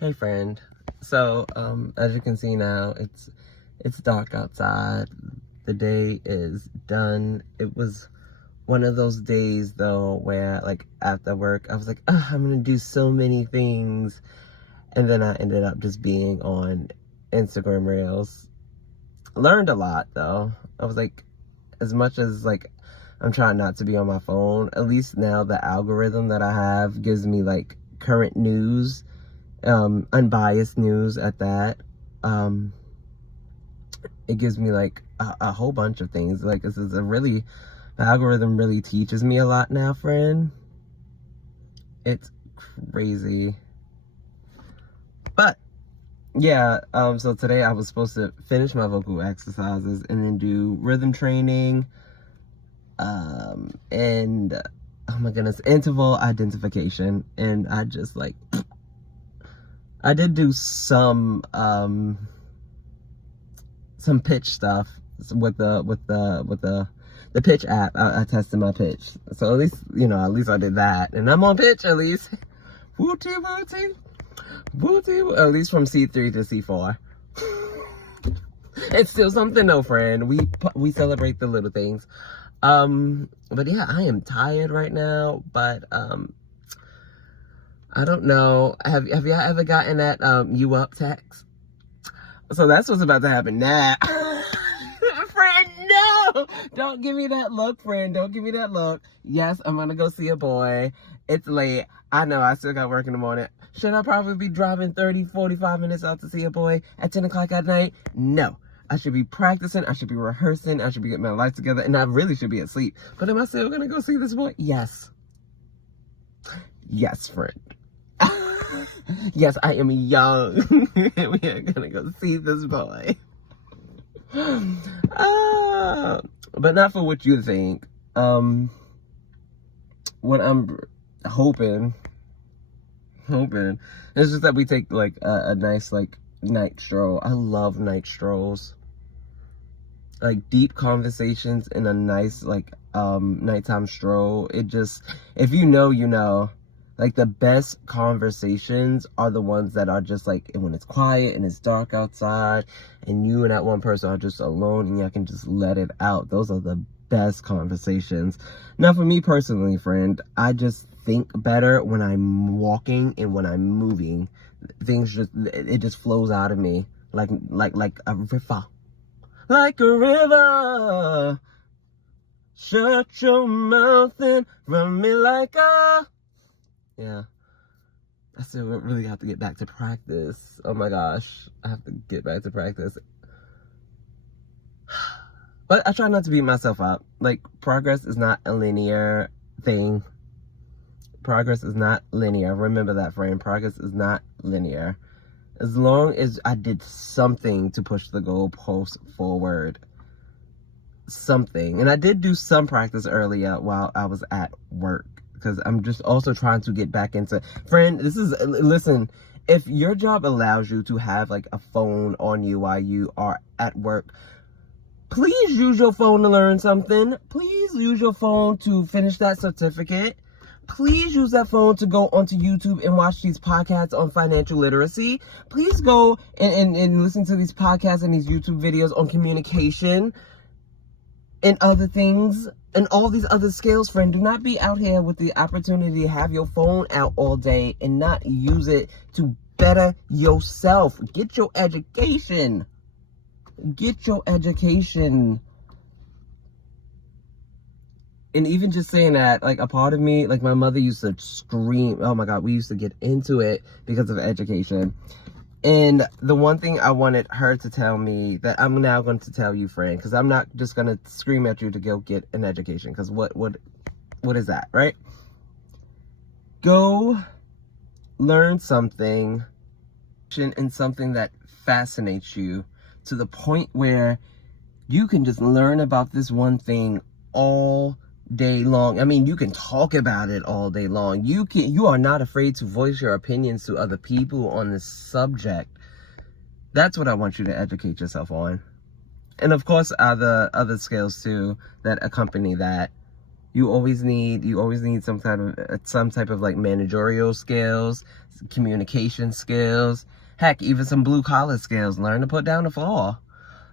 Hey friend. So, as you can see now, it's dark outside. The day is done. It was one of those days though where like after work I was like, I'm gonna do so many things, and then I ended up just being on Instagram Reels. Learned a lot though. I was like, as much as like I'm trying not to be on my phone, at least now the algorithm that I have gives me like current news, unbiased news at that. um it gives me like a whole bunch of things. Like, this is the algorithm really teaches me a lot now, friend. It's crazy. But yeah, so today I was supposed to finish my vocal exercises and then do rhythm training, and oh my goodness, interval identification. And I just like I did do some pitch stuff with the pitch app. I tested my pitch, so at least I did that, and I'm on pitch at least. Wooty wooty wooty, at least from C3 to C4. It's still something though, friend. We celebrate the little things. But yeah, I am tired right now, but I don't know. Have y'all ever gotten that you up text? So that's what's about to happen now. Friend, no! Don't give me that look, friend. Don't give me that look. Yes, I'm gonna go see a boy. It's late. I know, I still got work in the morning. Should I probably be driving 30, 45 minutes out to see a boy at 10 o'clock at night? No. I should be practicing. I should be rehearsing. I should be getting my life together. And I really should be asleep. But am I still gonna go see this boy? Yes. Yes, friend. Yes, I am young. We are gonna go see this boy. But not for what you think. What I'm hoping is just that we take like a nice like night stroll. I love night strolls. Like deep conversations in a nice like nighttime stroll. It just, if you know, you know. Like, the best conversations are the ones that are just like when it's quiet and it's dark outside and you and that one person are just alone and you can just let it out. Those are the best conversations. Now, for me personally, friend, I just think better when I'm walking and when I'm moving. It just flows out of me like a river. Like a river. Shut your mouth and run me like a... Yeah, I still really have to get back to practice. Oh my gosh, I have to get back to practice. But I try not to beat myself up. Like, progress is not a linear thing. Progress is not linear. Remember that, friend. Progress is not linear. As long as I did something to push the goalpost forward. Something. And I did do some practice earlier while I was at work, because I'm just also trying to get back into... Friend, listen, if your job allows you to have like a phone on you while you are at work, please use your phone to learn something. Please use your phone to finish that certificate. Please use that phone to go onto YouTube and watch these podcasts on financial literacy. Please go and listen to these podcasts and these YouTube videos on communication and other things and all these other skills, friend. Do not be out here with the opportunity to have your phone out all day and not use it to better yourself. Get your education. Get your education. And even just saying that, like, a part of me, like, my mother used to scream. Oh my God, we used to get into it because of education. And the one thing I wanted her to tell me that I'm now going to tell you, friend, because I'm not just going to scream at you to go get an education, because what is that, right? Go learn something, and something that fascinates you to the point where you can just learn about this one thing all day long. I mean, you can talk about it all day long. You are not afraid to voice your opinions to other people on this subject. That's what I want you to educate yourself on. And of course, other skills too that accompany that. You always need some type of like managerial skills, communication skills, heck, even some blue collar skills. Learn to put down the floor.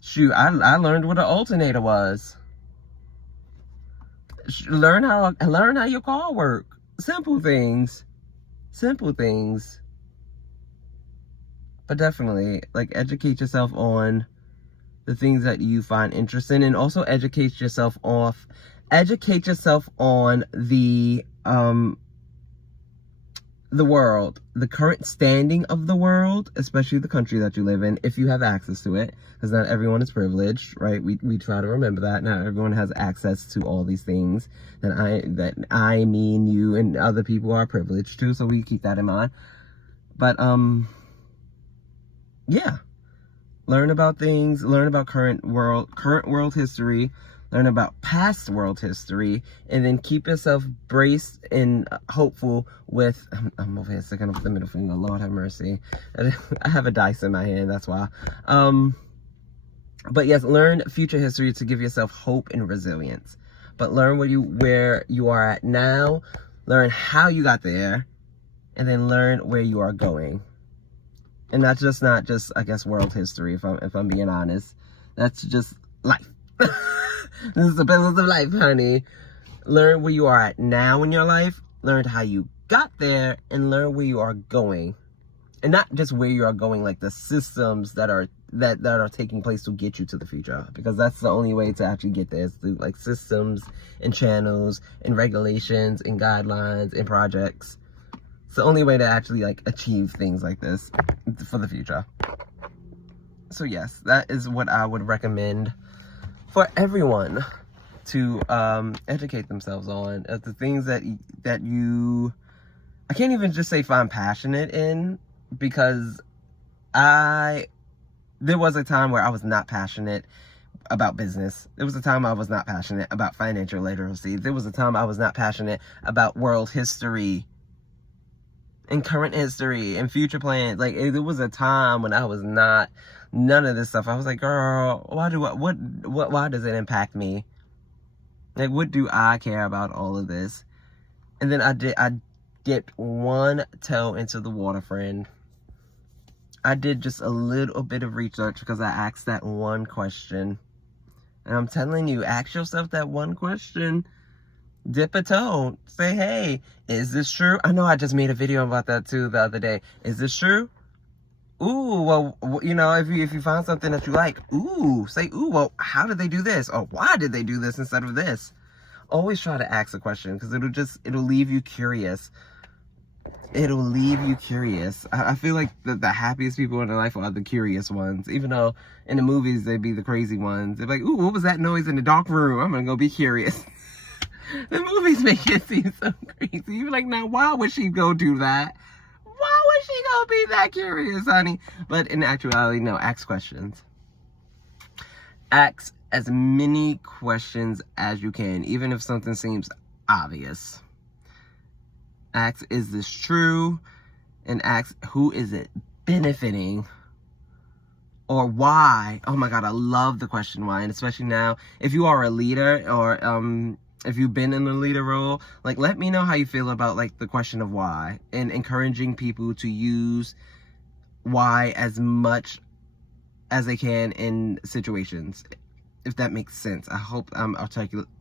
Shoot, I learned what an alternator was. Learn how your car work. Simple things. But definitely, like, educate yourself on the things that you find interesting, and also educate yourself on the world, the current standing of the world, especially the country that you live in, if you have access to it, because not everyone is privileged, right? We try to remember that not everyone has access to all these things that I mean, you and other people are privileged to, so we keep that in mind. But yeah, learn about things, learn about current world history, learn about past world history, and then keep yourself braced and hopeful with, I'm over here sticking up the middle finger, Lord have mercy. I have a dice in my hand, that's why. But yes, learn future history to give yourself hope and resilience. But learn where you are at now, learn how you got there, and then learn where you are going. And that's just not just, I guess, world history, if I'm being honest. That's just life. This is the business of life, honey. Learn where you are at now in your life, learn how you got there, and learn where you are going. And not just where you are going, like the systems that are taking place to get you to the future. Because that's the only way to actually get there, is through like systems and channels and regulations and guidelines and projects. It's the only way to actually like achieve things like this for the future. So yes, that is what I would recommend for everyone to educate themselves on. The things that you, I can't even just say find passionate in, because there was a time where I was not passionate about business. There was a time I was not passionate about financial literacy. There was a time I was not passionate about world history and current history and future plans. Like, there was a time when I was not, none of this stuff. I was like, girl, why does it impact me? Like, what do I care about all of this? And then I dipped one toe into the water, friend. I did just a little bit of research because I asked that one question. And I'm telling you, ask yourself that one question. Dip a toe. Say, hey, is this true? I know I just made a video about that too the other day. Is this true? Ooh, well, you know, if you find something that you like, ooh, say, ooh, well, how did they do this? Or why did they do this instead of this? Always try to ask a question, because it'll leave you curious. It'll leave you curious. I feel like the happiest people in their life are the curious ones. Even though in the movies, they'd be the crazy ones. They're like, ooh, what was that noise in the dark room? I'm gonna go be curious. The movies make it seem so crazy. You're like, now, why would she go do that? Why would she go be that curious, honey? But in actuality, no, ask questions. Ask as many questions as you can, even if something seems obvious. Ask, is this true? And ask, who is it benefiting? Or why? Oh my God, I love the question why. And especially now, if you are a leader, or if you've been in a leader role, like, let me know how you feel about like the question of why, and encouraging people to use why as much as they can in situations, if that makes sense. I hope I'm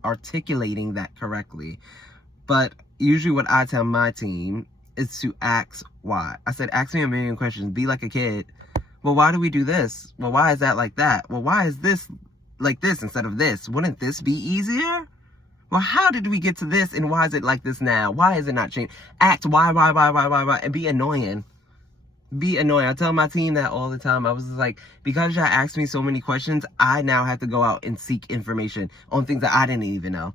articulating that correctly. But usually what I tell my team is to ask why. I said, ask me a million questions. Be like a kid. Well, why do we do this? Well, why is that like that? Well, why is this like this instead of this? Wouldn't this be easier? Well, how did we get to this, and why is it like this now? Why is it not changed? Act why, and be annoying. Be annoying. I tell my team that all the time. I was just like, because y'all asked me so many questions, I now have to go out and seek information on things that I didn't even know,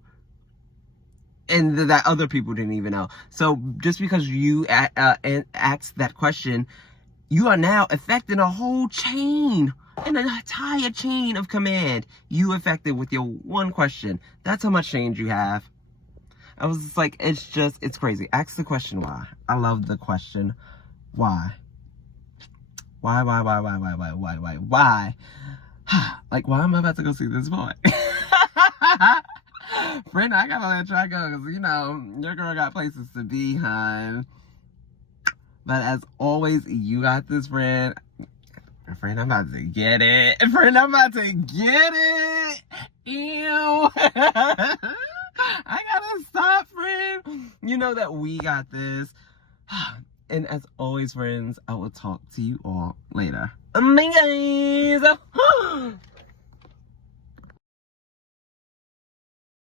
and that other people didn't even know. So just because you asked that question, you are now affecting a whole chain, an entire chain of command. You affected with your one question. That's how much change you have. I was just like, it's crazy. Ask the question why. I love the question why. Why? Like, why am I about to go see this boy? Friend, I gotta let y'all go because, you know, your girl got places to be, hon. But as always, you got this, friend. Friend, I'm about to get it. Friend, I'm about to get it. Ew. I gotta stop, friend. You know that we got this. And as always, friends, I will talk to you all later. Amazing.